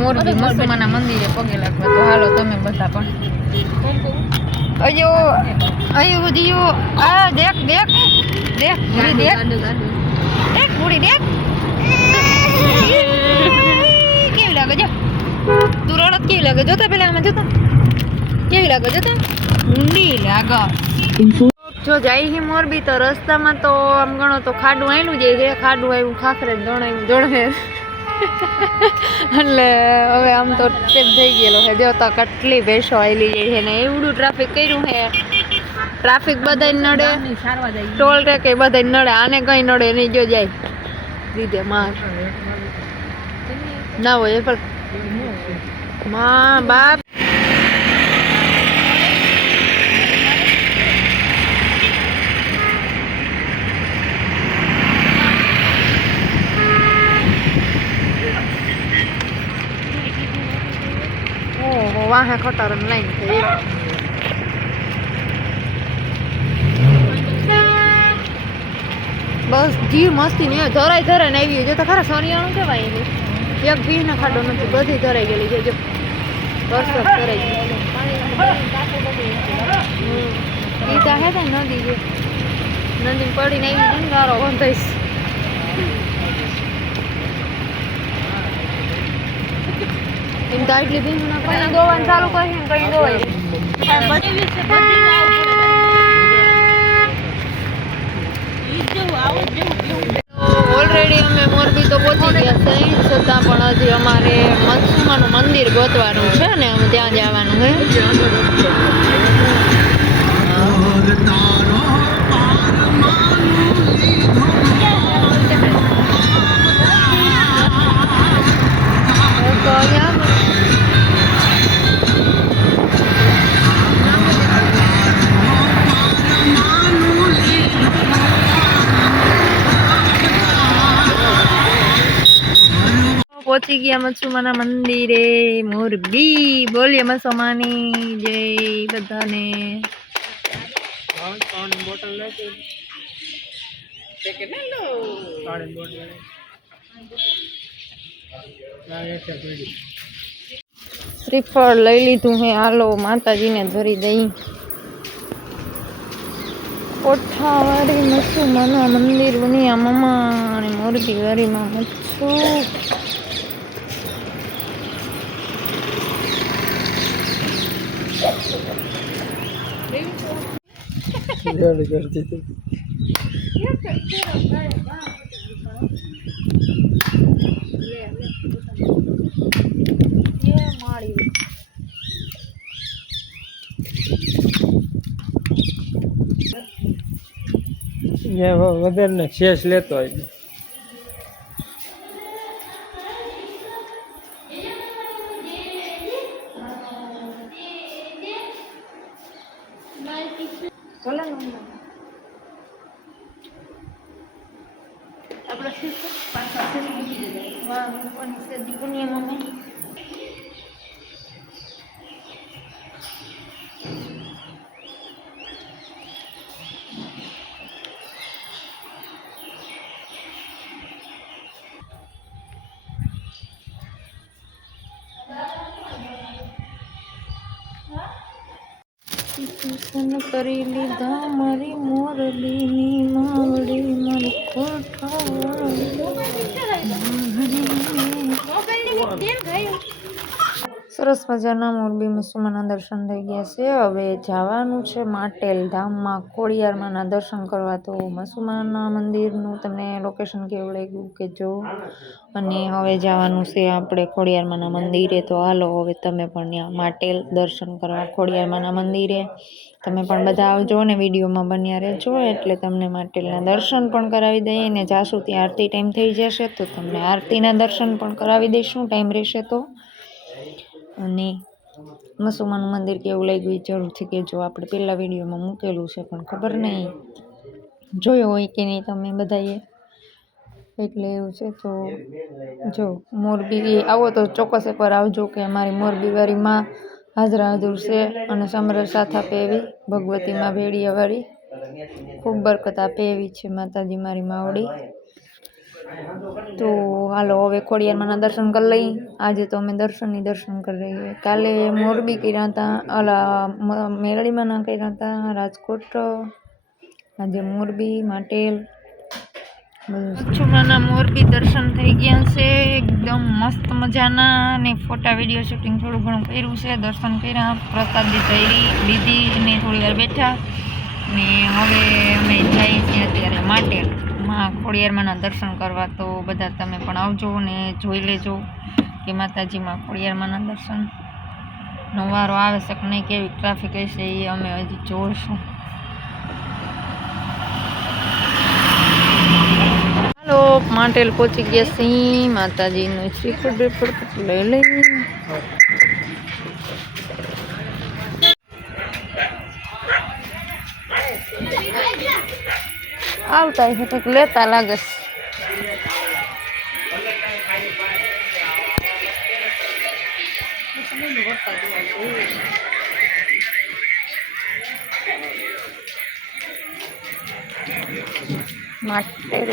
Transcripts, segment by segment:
મોરબી મસુમાના મંદિરે પગે લાગવા. તો હાલો તમે બધા પણ. અયો અયો દિયો આ દેખ દેખ દેખ પૂરી દેખ દેખ પૂરી દેખ કેવી લાગે જો તું રડત કેવી લાગે જોતા પેલા આમાં જોતા કેવી લાગે જોતા ઊંડી લાગે. જો જાય હી મોરબી તો રસ્તામાં તો આમ ગણો તો ખાડું આયલું જાય છે. ખાડું આવ્યું ખાખરે દોણાયું દોણે એટલે હવે આમ તો ટેપ થઈ ગયેલો છે. જોતા કેટલી ભેંસો આવેલી જાય છે ને એવડું ટ્રાફિક કર્યું છે. ટ્રાફિક બધાય નડે, ટોલ ટેકે બધાય નડે, આને કઈ નડે નહીં. જો જાય દીધે માર ના હોય પણ માં બાપ વાહે ખટાર લાઈન થઈ. બસ જી મસ્તી નહીં ધરાઈ ધરાઈને આવી. જો તો ખરા સોનિયાનું કેવાય એની એક ભી ના ખાડો નથી, બધી ધરાઈ ગયેલી છે. જો બરસ ધરાઈ ગઈ ગીતા હે તો નદી છે. નદી પડીને આવી છે ને ગારો બંધાઈશ. એમ તો આટલી ભીમ ના કઈ દોવાનું ચાલુ કરી ને કઈ દોવાય ઓલરેડી અમે મોરબી તો પહોંચી ગયા છે. છતાં પણ હજી અમારે મત્સુમાનું મંદિર ગોતવાનું છે ને અમે ત્યાં જવાનું છે. પહોંચી ગયા મત્સુમાના મંદિરે મોરબી. બોલીએ મત્સુમાની જય બધાને. શ્રીફળ લઈ લીધું હે. હાલો માતાજીને ધરી દઈ. કોઠાવાળી મત્સુમાના મંદિર બન્યા મમા અને મોરબી ગરીમાં મત્સુ. વગર ને શેષ લેતો હોય. કરી લીધા મારી મોરબીની માવડી મારી સરસ મજાના મોરબી મત્સુમાના દર્શન થઈ ગયા છે. હવે જવાનું છે માટેલ ધામમાં ખોડિયારમાંના દર્શન કરવા. તો મત્સુમાના મંદિરનું તમને લોકેશન કેવું લાગ્યું કે જો. અને હવે જવાનું છે આપણે ખોડિયારમાંના મંદિરે. તો હાલો હવે તમે પણ ત્યાં માટેલ દર્શન કરવા ખોડિયારમાંના મંદિરે. તમે પણ બધા આવજો ને વિડીયોમાં બન્યા રહેજો એટલે તમને માટેલના દર્શન પણ કરાવી દઈએ. ને જાશું ત્યાં આરતી ટાઈમ થઈ જશે તો તમને આરતીના દર્શન પણ કરાવી દઈશું ટાઈમ રહેશે તો. અને મત્સુમાનું મંદિર કેવું લાગ્યું એ જરૂરથી કહેજો. આપણે પહેલા વિડીયોમાં મૂકેલું છે પણ ખબર નહીં જોયો હોય કે નહીં તમે બધાએ. એટલે એવું છે. તો જો મોરબી આવો તો ચોક્કસ એકવાર આવજો કે અમારી મોરબી વારીમાં હાજરા હજુર છે અને સમરસ સાથ આપે એવી ભગવતીમાં ભેડિયાવાળી ખૂબ બરકત આપે એવી છે માતાજી મારી માવડી. તો હાલો હવે ખોડિયારમાંના દર્શન કરી લઈ. આજે તો અમે દર્શન કરી રહીએ. કાલે મોરબી કર્યા હતા, મેરડીમાંના કર્યા હતા, રાજકોટ, આજે મોરબી માટેલ કચ્છમાંના મોરબી દર્શન થઈ ગયા છે. એકદમ મસ્ત મજાના ને ફોટા વિડીયો શૂટિંગ થોડું ઘણું કર્યું છે. દર્શન કર્યા, પ્રસાદી લીધી ને થોડી વાર બેઠા ને હવે અમે જઈએ છીએ અત્યારે માટેલ ખોડિયારમાંના દર્શન કરવા. તો બધા તમે પણ આવજો ને જોઈ લેજો કે માતાજીમાં ખોડિયારમાંના દર્શન નવારો આવે છે કે નહીં, કેવી ટ્રાફિક હશે એ અમે હજી જોઈશું. હાલો માટેલ પહોંચી ગયા સિંહ માતાજીનું શ્રીફળ બેફળ લઈ લઈ. આવતા છે કંઈક લેતા લાગે છે. માટેલ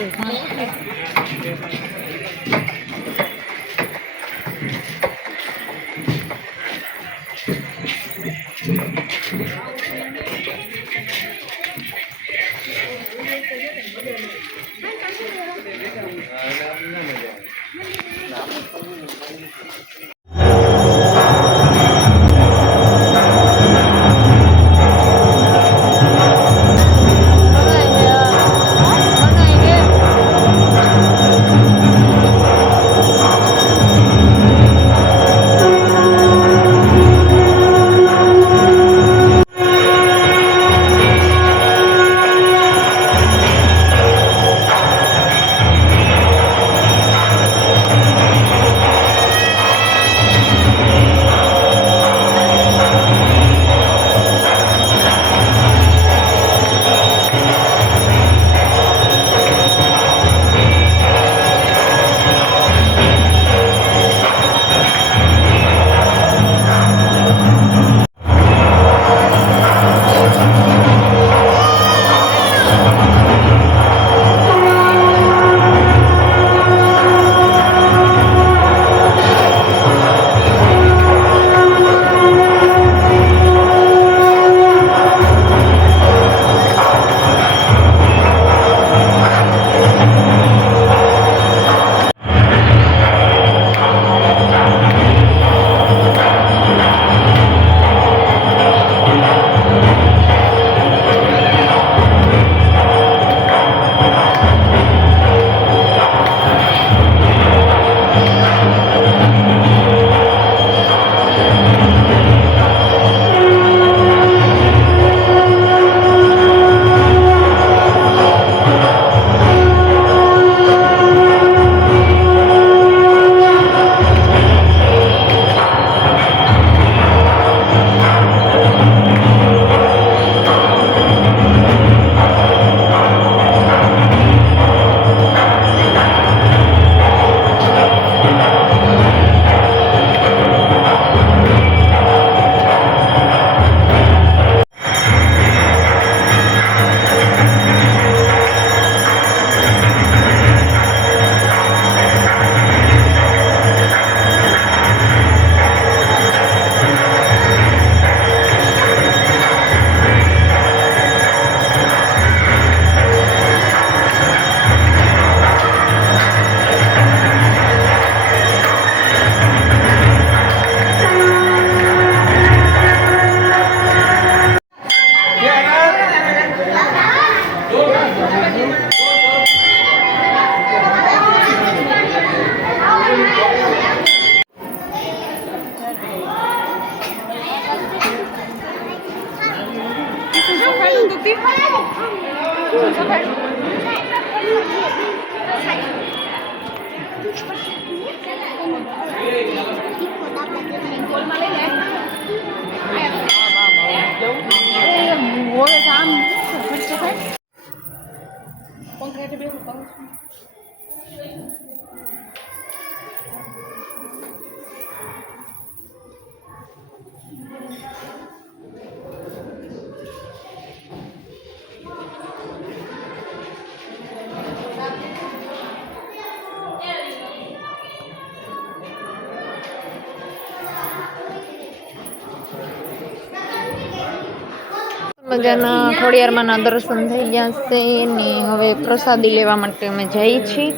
મજાના ખોડિયારમાંના દર્શન થઈ ગયા છે ને હવે પ્રસાદી લેવા માટે અમે જઈએ છીએ.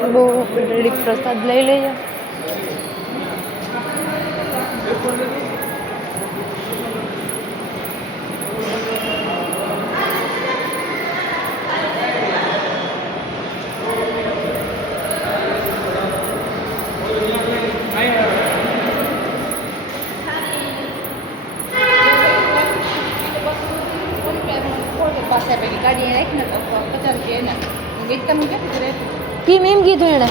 તો બહુ રેડી પ્રસાદ લઈ લઈએ. કેમ એમ કીધું એને?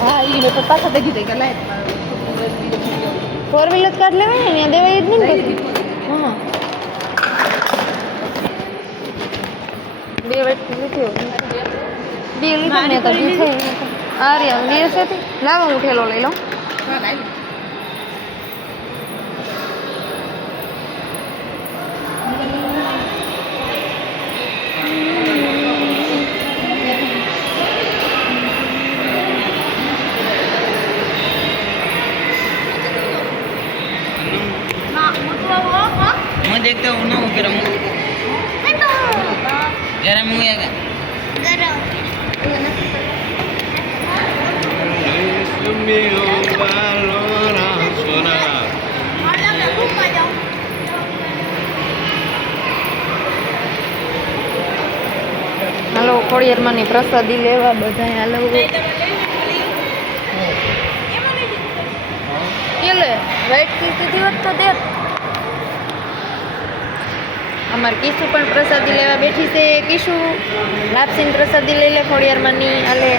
ફોર વ્હીલર કાઢ લેવાય ને ત્યાં દેવાય જ નહીં ને પછી. હા બે વાટકી લીધી બે લીધા ને તો થઈ આ રહ્યા બે છે લાવો હું ઠેલો લઈ લઉં. मैं देखता हूँ ना गरम गरम हो गया હાલો ખોડિયારમાંની પ્રસાદી લેવા બધા હાલો. કેલે વેટ કીધી હોત તો દે. અમારે કીસુ પણ પ્રસાદી લેવા બેઠી છે. કીસુ લાપસીની પ્રસાદી લઈ લે ખોડિયારમાંની. હાલે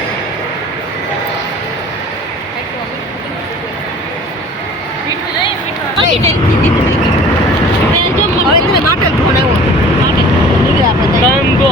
કામ તો